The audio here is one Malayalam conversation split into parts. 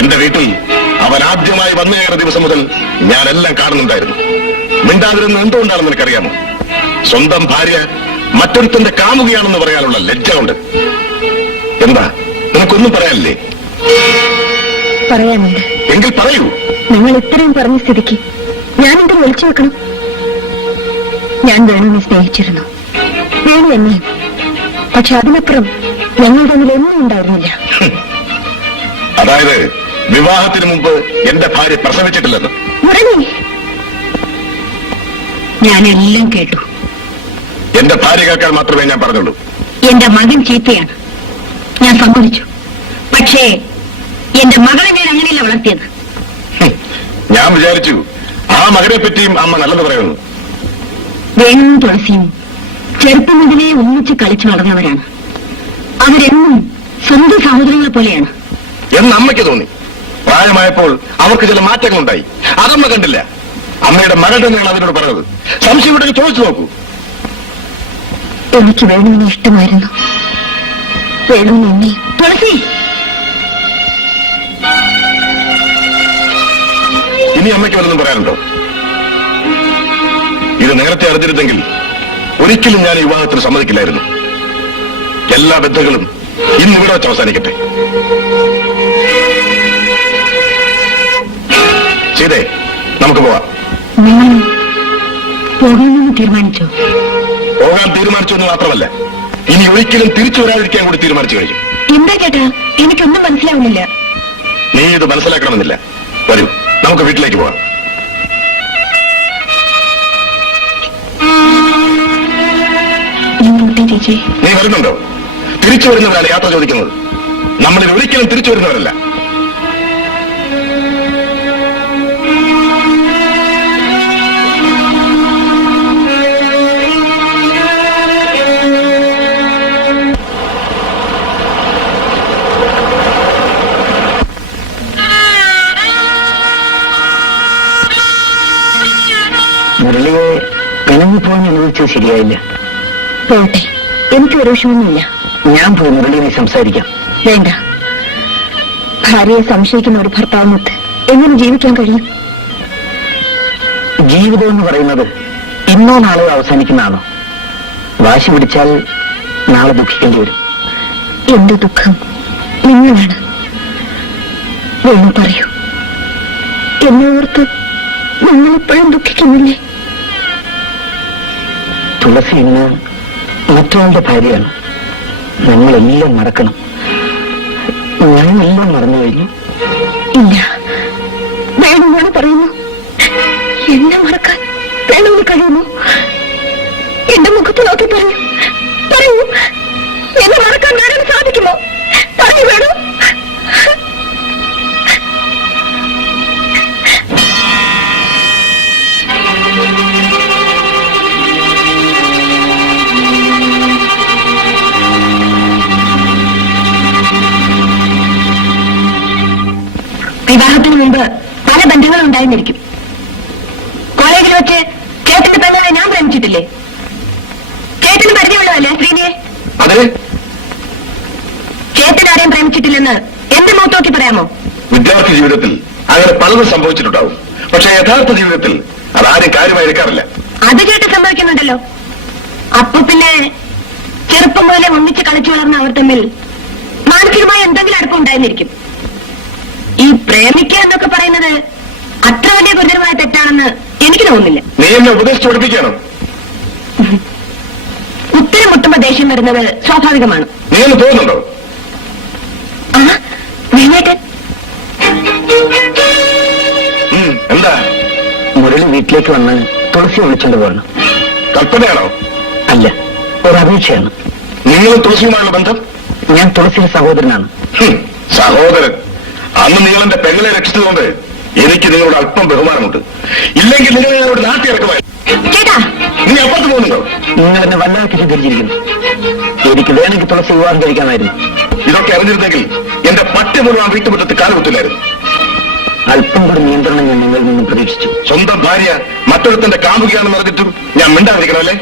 എന്റെ വീട്ടിൽ അവൻ ആദ്യമായി വന്നു കയറിയ ദിവസം മുതൽ ഞാനെല്ലാം കാണുന്നുണ്ടായിരുന്നു. മിണ്ടാതിരുന്ന് എന്തുകൊണ്ടാണെന്ന് എനിക്കറിയാമോ? സ്വന്തം ഭാര്യ മറ്റൊരുത്തന്റെ കാമുകയാണെന്ന് പറയാനുള്ള ലജ്ജ കൊണ്ട്. എന്താ, നിനക്കൊന്നും പറയാനില്ലേ? പറയാനുണ്ട്. എങ്കിൽ പറയൂ. നിങ്ങൾ ഇത്രയും പറഞ്ഞ സ്ഥിതിക്ക് ഞാൻ എന്ത് വിളിച്ചു വെക്കണം? ഞാൻ വേണുവിനെ സ്നേഹിച്ചിരുന്നു, വേണു എന്നെയും. പക്ഷെ അതിനപ്പുറം ഞങ്ങൾ തമ്മിൽ ഒന്നും ഉണ്ടായിരുന്നില്ല. അതായത് വിവാഹത്തിന് മുമ്പ് എന്റെ ഭാര്യ പ്രസവിച്ചിട്ടില്ലെന്ന്? മുരളി, ഞാനെല്ലാം കേട്ടു. എന്റെ ഭാര്യ കേൾക്കാൻ മാത്രമേ ഞാൻ പറഞ്ഞുള്ളൂ. എന്റെ മകൻ ചീത്തയാണ്, ഞാൻ സമ്മതിച്ചു. പക്ഷേ എന്റെ മകളെ ഞാൻ അങ്ങനെയല്ല വളർത്തിയത്. ഞാൻ വിചാരിച്ചു ആ മകനെ പറ്റിയും അമ്മ നല്ലത് പറയുന്നു. വേണുവും തുളസിയും ചെറുപ്പം മുതലേ ഒന്നിച്ച് കളിച്ചു വളർന്നവരാണ്. അവരെന്നും സ്വന്തം സഹോദരങ്ങളെ പോലെയാണ് എന്ന് അമ്മയ്ക്ക് തോന്നി. പ്രായമായപ്പോൾ അവർക്ക് ചില മാറ്റങ്ങളുണ്ടായി. അതമ്മ കണ്ടില്ല. അമ്മയുടെ മകൾ തന്നെയാണ് അതിനോട് പറഞ്ഞത്. സംശയം ഉണ്ടെങ്കിൽ ചോദിച്ചു നോക്കൂ. എനിക്ക് വേണുവിനെ ഇഷ്ടമായിരുന്നു, വേണുവിന് എന്നെ. തുളസി, ഇനി അമ്മയ്ക്ക് വല്ലതും പറയാനുണ്ടോ? ഇത് നേരത്തെ അറിഞ്ഞിരുന്നെങ്കിൽ ഒരിക്കലും ഞാൻ വിവാഹത്തിന് സമ്മതിക്കില്ലായിരുന്നു. എല്ലാ ബന്ധങ്ങളും ഇന്നിവിടെ വെച്ച് അവസാനിക്കട്ടെ. ചെയ്തേ, നമുക്ക് പോവാം. നിങ്ങൾ പോകണമെന്ന് തീരുമാനിച്ചോ? പോകാൻ തീരുമാനിച്ചു എന്ന് മാത്രമല്ല, ഇനി ഒരിക്കലും തിരിച്ചു വരാതിരിക്കാൻ കൂടി തീരുമാനിച്ചു കഴിഞ്ഞു. എന്താ ചേട്ടാ, എനിക്കൊന്നും മനസ്സിലാവുന്നില്ല. നീ ഇത് മനസ്സിലാക്കണമെന്നില്ല. വരൂ, നമുക്ക് വീട്ടിലേക്ക് പോവാം. ചേച്ചി, നീ വരുന്നുണ്ടോ? തിരിച്ചു വരുന്നവരാണ് യാത്ര ചോദിക്കുന്നത്. നമ്മളിൽ ഒരിക്കലും തിരിച്ചു വരുന്നവരല്ല. മുരളിയെ പിണങ്ങിപ്പോയി അനുഭവിച്ചത് ശരിയായില്ല. പോട്ടെ, എനിക്ക് ഒരു വിഷമൊന്നുമില്ല. ഞാൻ പോയി മുരളിയെ സംസാരിക്കാം. വേണ്ട, ഭാര്യയെ സംശയിക്കുന്ന ഒരു ഭർത്താവിനൊത്ത് എങ്ങനെ ജീവിക്കാൻ കഴിയും? ജീവിതം എന്ന് പറയുന്നത് ഇന്നോ നാളെയോ അവസാനിക്കുന്നതാണോ? വാശി പിടിച്ചാൽ നാളെ ദുഃഖിക്കേണ്ടി വരും. എന്റെ ദുഃഖം നിങ്ങളാണ്. വേണം പറയൂ, എന്നെ ഓർത്ത് നിങ്ങളെപ്പോഴും ദുഃഖിക്കുന്നില്ലേ? തുളസി ഇന്ന് മറ്റൊരാളുടെ ഭാര്യയാണ്. നമ്മളെല്ലാം മറക്കണം. ഞാനെല്ലാം മറന്നു കഴിഞ്ഞു. ഇല്ല, വേണമെന്നാണ് പറയുന്നു. എന്നെ മറക്കാൻ വേണമെന്ന് കഴിയുന്നു? എന്റെ മുഖത്ത് നോക്കി പറഞ്ഞു, പറയൂ, എന്നെ മറക്കാൻ വേണമെന്ന് സാധിക്കുമോ? പറയൂ വേണു. വിവാഹത്തിന് മുമ്പ് പല ബന്ധങ്ങളും ഉണ്ടായിരുന്നിരിക്കും. കോളേജിൽ വെച്ച് ചേട്ടന്റെ പെങ്ങളെ ഞാൻ പ്രേമിച്ചിട്ടില്ലേ? ചേട്ടന് പരിചയമുള്ളതല്ലേ ശ്രീനിയെ? ചേട്ടൻ ആരെയും പ്രേമിച്ചിട്ടില്ലെന്ന് എന്റെ മുഖത്ത് നോക്കി പറയാമോ? വിദ്യാർത്ഥി ജീവിതത്തിൽ അങ്ങനെ പലതും സംഭവിച്ചിട്ടുണ്ടാവും. പക്ഷെ യഥാർത്ഥ ജീവിതത്തിൽ അതാരും കാര്യമായി എടുക്കാറില്ല. അത് ചേട്ടൻ സംഭവിക്കുന്നുണ്ടല്ലോ. അപ്പൊ പിന്നെ ചെറുപ്പം പോലെ ഒന്നിച്ച് കളിച്ചു വളർന്ന അവർ തമ്മിൽ മാനസികമായി എന്തെങ്കിലും അടുപ്പമുണ്ടായിരുന്നിരിക്കും. ഈ പ്രേമിക്കുക എന്നൊക്കെ പറയുന്നത് അത്ര വലിയ ഗുരുതരമായ തെറ്റാണെന്ന് എനിക്ക് തോന്നുന്നില്ല. നീ എന്നെ ഉപദേശിച്ചു പഠിപ്പിക്കണം. ഉത്തരം മുട്ടുമ്പോ ദേഷ്യം വരുന്നത് സ്വാഭാവികമാണ്. നീ ഒന്ന് തോന്നുന്നുണ്ടോ? വേണേട്ടൻ, എന്താ? മുരളി വീട്ടിലേക്ക് വന്ന് തുളസി വിളിച്ചോണ്ട് പോകണം. കൽപ്പനയാണോ? അല്ല, ഒരു അപേക്ഷയാണ്. നിങ്ങളും തുളസിയുമായുള്ള ബന്ധം? ഞാൻ തുളസിയുടെ സഹോദരനാണ്. സഹോദരൻ? അന്ന് നിങ്ങൾ എന്റെ പെങ്ങളെ രക്ഷിച്ചതുകൊണ്ട് എനിക്ക് നിങ്ങളോട് അല്പം ബഹുമാനമുണ്ട്. ഇല്ലെങ്കിൽ നിങ്ങൾ നിങ്ങളോട് നാട്ടി ഇറക്കുമായി. ചേട്ടാ, നീ അപ്പുറത്ത് പോകുന്നുണ്ടോ? നിങ്ങൾ എന്നെ വല്ലാതെ തെറ്റിദ്ധരിച്ചിരിക്കുന്നു. എനിക്ക് വേണമെങ്കിൽ തുളസി വിവാഹം കഴിക്കാമായിരുന്നു. ഇതൊക്കെ അറിഞ്ഞിരുന്നെങ്കിൽ എന്റെ പട്ടി പോലും ആ വീട്ടുമുറ്റത്ത് കാലുകുത്തില്ലായിരുന്നു. അല്പം കൂടി നിയന്ത്രണം ഞാൻ നിങ്ങളിൽ നിന്നും പ്രതീക്ഷിച്ചു. സ്വന്തം ഭാര്യ മറ്റൊരുത്തന്റെ കാമുകയാണെന്ന് പറഞ്ഞിട്ടും ഞാൻ മിണ്ടാതിരിക്കണമല്ലേ?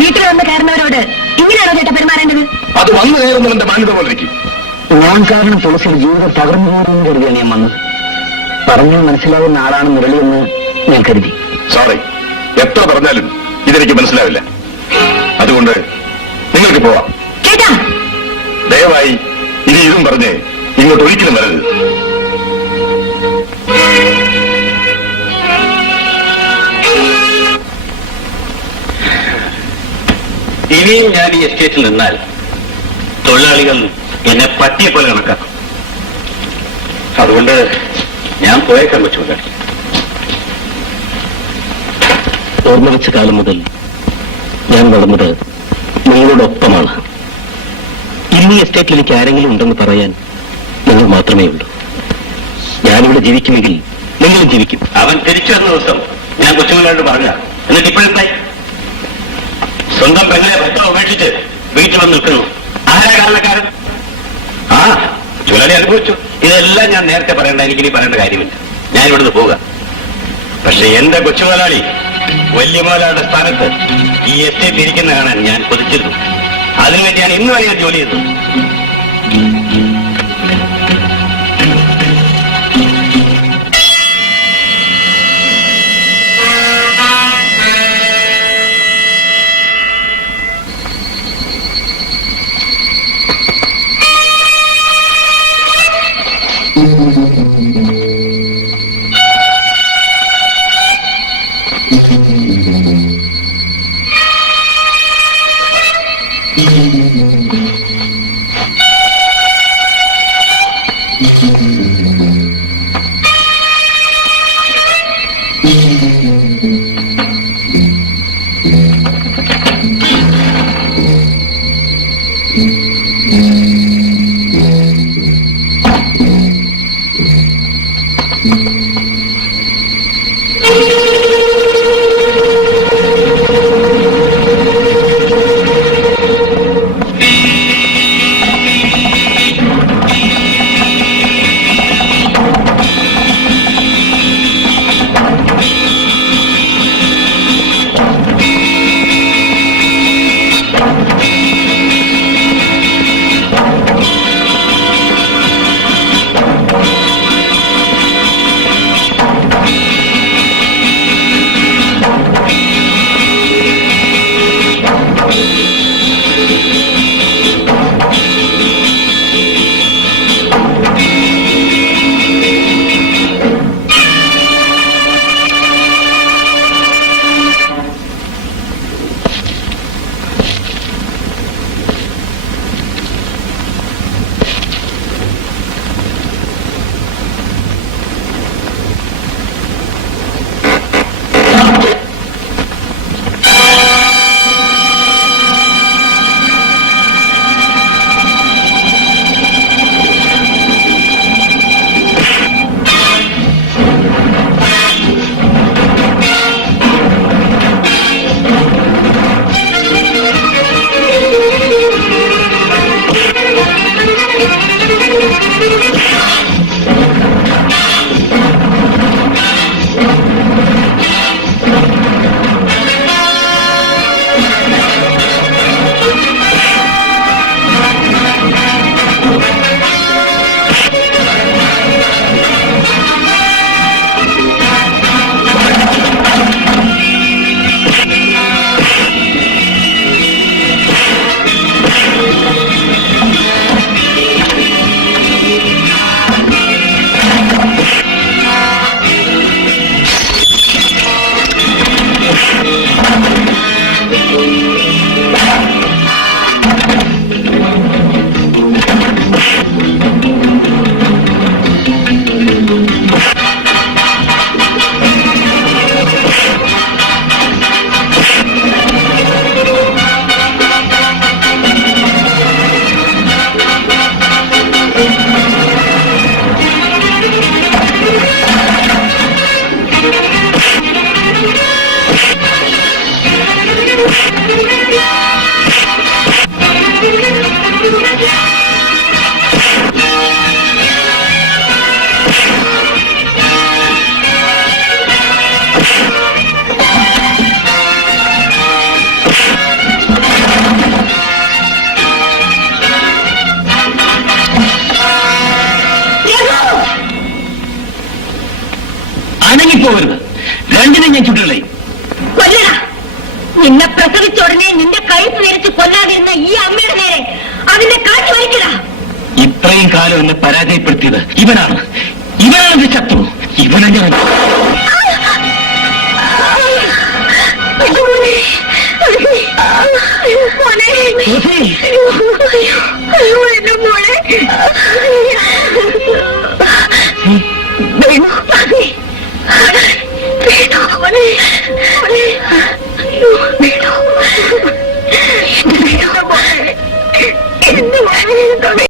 വീട്ടിൽ വന്ന് കയറുന്നവരോട് ഇങ്ങനെയാണോ ചേട്ടാ പെരുമാറേണ്ടത്? അത് വന്നു കയറുന്നവന്റെ മാന്യത പോലിരിക്കും. ഞാൻ കാരണം തുളസിയുടെ ജീവിതം തകർന്നു പോകുമെന്ന് കരുതിയാണ് ഞാൻ വന്നത്. പറഞ്ഞാൽ മനസ്സിലാവുന്ന ആളാണ് മുരളിയെന്ന് ഞാൻ കരുതി. സോറി, എത്ര പറഞ്ഞാലും ഇതെനിക്ക് മനസ്സിലാവില്ല. അതുകൊണ്ട് നിങ്ങൾക്ക് പോവാം. ചേട്ടാ, ദയവായി ഇനി ഇതും പറഞ്ഞ് ഇങ്ങോട്ട് ഒരിക്കലും വരരുത്. ഇനിയും ഞാൻ ഈ എസ്റ്റേറ്റിൽ നിന്നാൽ തൊഴിലാളികൾ എന്നെ പട്ടിയെ പോലെ കണക്കാക്കും. അതുകൊണ്ട് ഞാൻ പോയേക്കാൻ പറ്റൂല. ഓർമ്മ വെച്ച കാലം മുതൽ ഞാൻ വളർന്നത് നിങ്ങളോടൊപ്പമാണ്. ഇന്ന് ഈ എസ്റ്റേറ്റിൽ എനിക്ക് ആരെങ്കിലും ഉണ്ടെന്ന് പറയാൻ നിങ്ങൾ മാത്രമേ ഉള്ളൂ. ഞാനിവിടെ ജീവിക്കുമെങ്കിൽ നിങ്ങളും ജീവിക്കും. അവൻ തിരിച്ചു വരുന്ന ദിവസം ഞാൻ കൊച്ചുമകളോട് പറഞ്ഞ, എന്നിട്ട് ഇപ്പോഴെന്തായി? സ്വന്തം പെങ്ങളെ ഭർത്താവ് ഉപേക്ഷിച്ച് വീട്ടിൽ വന്ന് നിൽക്കുന്നു. ആരാ കാരണക്കാരൻ? ആ, ചുഴലി അനുഭവിച്ചു. ഇതെല്ലാം ഞാൻ നേരത്തെ പറയേണ്ട, എനിക്കിനി പറയേണ്ട കാര്യമില്ല. ഞാൻ ഇവിടുന്ന് പോവുക. പക്ഷെ എന്റെ കൊച്ചുമുതലാളി വലിയ മുതലാളിയുടെ സ്ഥാനത്ത് ഈ എസ്റ്റേറ്റ് ഇരിക്കുന്ന കാണാൻ ഞാൻ കൊതിച്ചിരുന്നു. അതിനുവേണ്ടി ഞാൻ ഇന്ന് വരെ ഞാൻ ജോലി ചെയ്തു. ഇറങ്ങിപ്പോകരുത്. രണ്ടിനെ ഞാൻ ചുട്ടുകളയും. കൊല്ലടാ. നിന്നെ പ്രസവിച്ച ഉടനെ നിന്റെ കൈ സ്വീകരിച്ച് കൊല്ലാതിരുന്ന ഈ അമ്മയുടെ നേരെ അതിന്റെ കാറ്റ് വലിക്കടാ. ഇത്രയും കാലം എന്നെ പരാജയപ്പെടുത്തിയത് ഇവനാണ്. ഇവനാണ് എന്റെ ശത്രു. ഇവനെ ഞാൻ വേണു